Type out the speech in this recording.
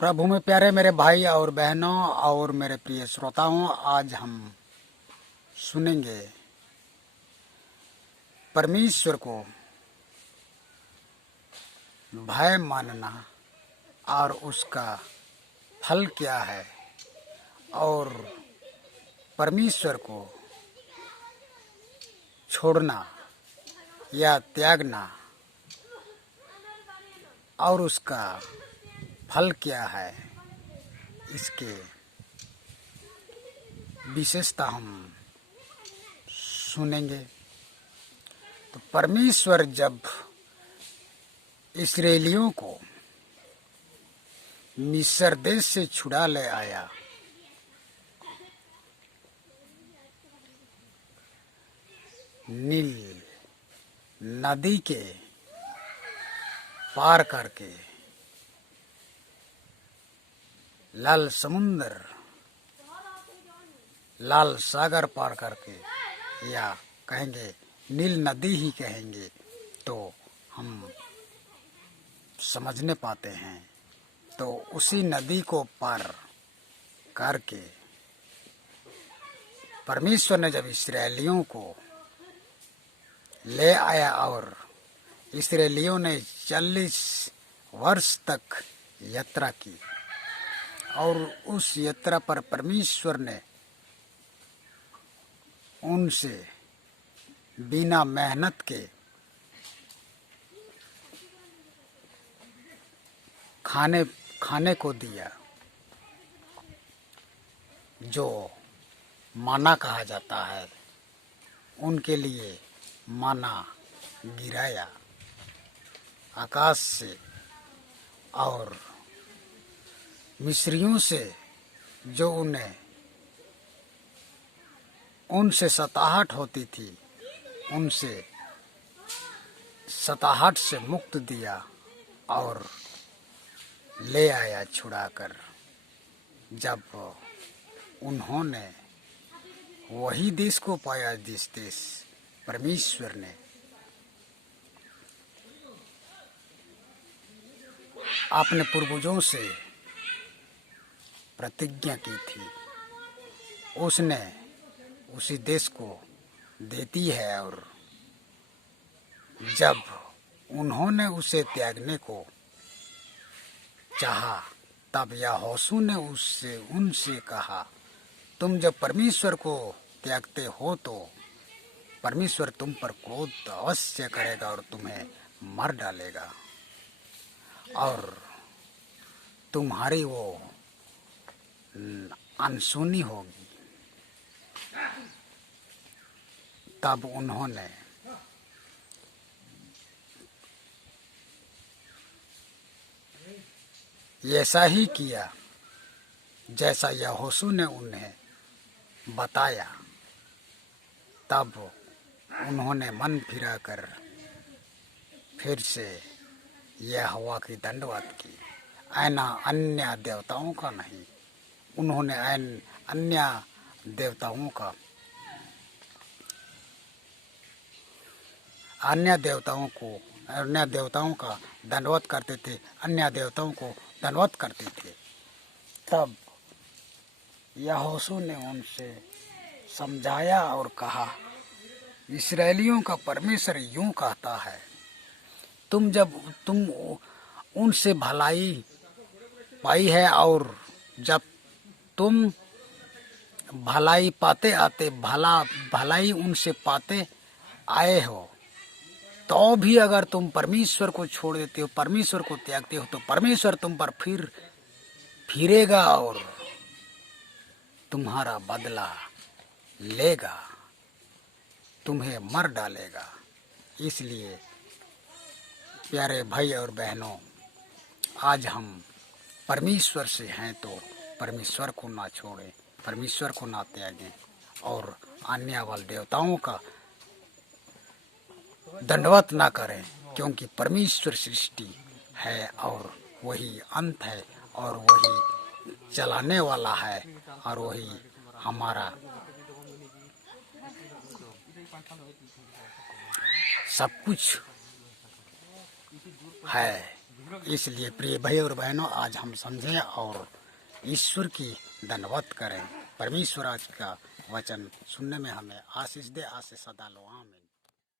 प्रभु में प्यारे मेरे भाई और बहनों और मेरे प्रिय श्रोताओं, आज हम सुनेंगे परमेश्वर को भय मानना और उसका फल क्या है, और परमेश्वर को छोड़ना या त्यागना और उसका फल क्या है, इसके विशेषता हम सुनेंगे। तो परमेश्वर जब इस्राएलियों को मिस्र देश से छुड़ा ले आया, नील नदी के पार करके, लाल समुंदर, लाल सागर पार करके, या कहेंगे नील नदी ही कहेंगे तो हम समझने पाते हैं। तो उसी नदी को पार करके परमेश्वर ने जब इस्राएलियों को ले आया और इस्राएलियों ने 40 वर्ष तक यात्रा की, और उस यात्रा पर परमेश्वर ने उनसे बिना मेहनत के खाने को दिया, जो माना कहा जाता है। उनके लिए माना गिराया आकाश से, और मिस्रियों से जो उनसे सताहट होती थी, उनसे सताहट से मुक्त दिया और ले आया छुड़ाकर। जब उन्होंने वही देश को पाया जिस देश परमेश्वर ने अपने पूर्वजों से प्रतिज्ञा की थी, उसने उसी देश को देती है। और जब उन्होंने उसे त्यागने को चाहा, तब यहोशू ने उनसे कहा, तुम जब परमेश्वर को त्यागते हो तो परमेश्वर तुम पर क्रोध अवश्य करेगा और तुम्हें मार डालेगा, और तुम्हारी वो अनसुनी होगी। तब उन्होंने ऐसा ही किया जैसा यहोशू ने उन्हें बताया। तब उन्होंने मन फिराकर फिर से यहोवा की दंडवत की, अन्य देवताओं का नहीं। उन्होंने अन्य देवताओं का दंडवत करते थे, अन्य देवताओं को दंडवत करते थे। तब यहोशू ने उनसे समझाया और कहा, इस्राएलियों का परमेश्वर यूं कहता है, तुम उनसे भलाई पाई है, और जब तुम भलाई पाते आते भलाई उनसे पाते आए हो, तो भी अगर तुम परमेश्वर को छोड़ देते हो, परमेश्वर को त्यागते हो, तो परमेश्वर तुम पर फिरेगा और तुम्हारा बदला लेगा, तुम्हें मार डालेगा। इसलिए प्यारे भाई और बहनों, आज हम परमेश्वर से हैं तो परमेश्वर को ना छोड़ें, परमेश्वर को ना त्यागें, और अन्य वाले देवताओं का दंडवत ना करें, क्योंकि परमेश्वर सृष्टि है और वही अंत है, और वही चलाने वाला है, और वही हमारा सब कुछ है। इसलिए प्रिय भाई और बहनों, आज हम समझें और ईश्वर की धन्यवाद करें। परमेश्वर आज का वचन सुनने में हमें आशीष दे, आशीष सदा लो, आमीन।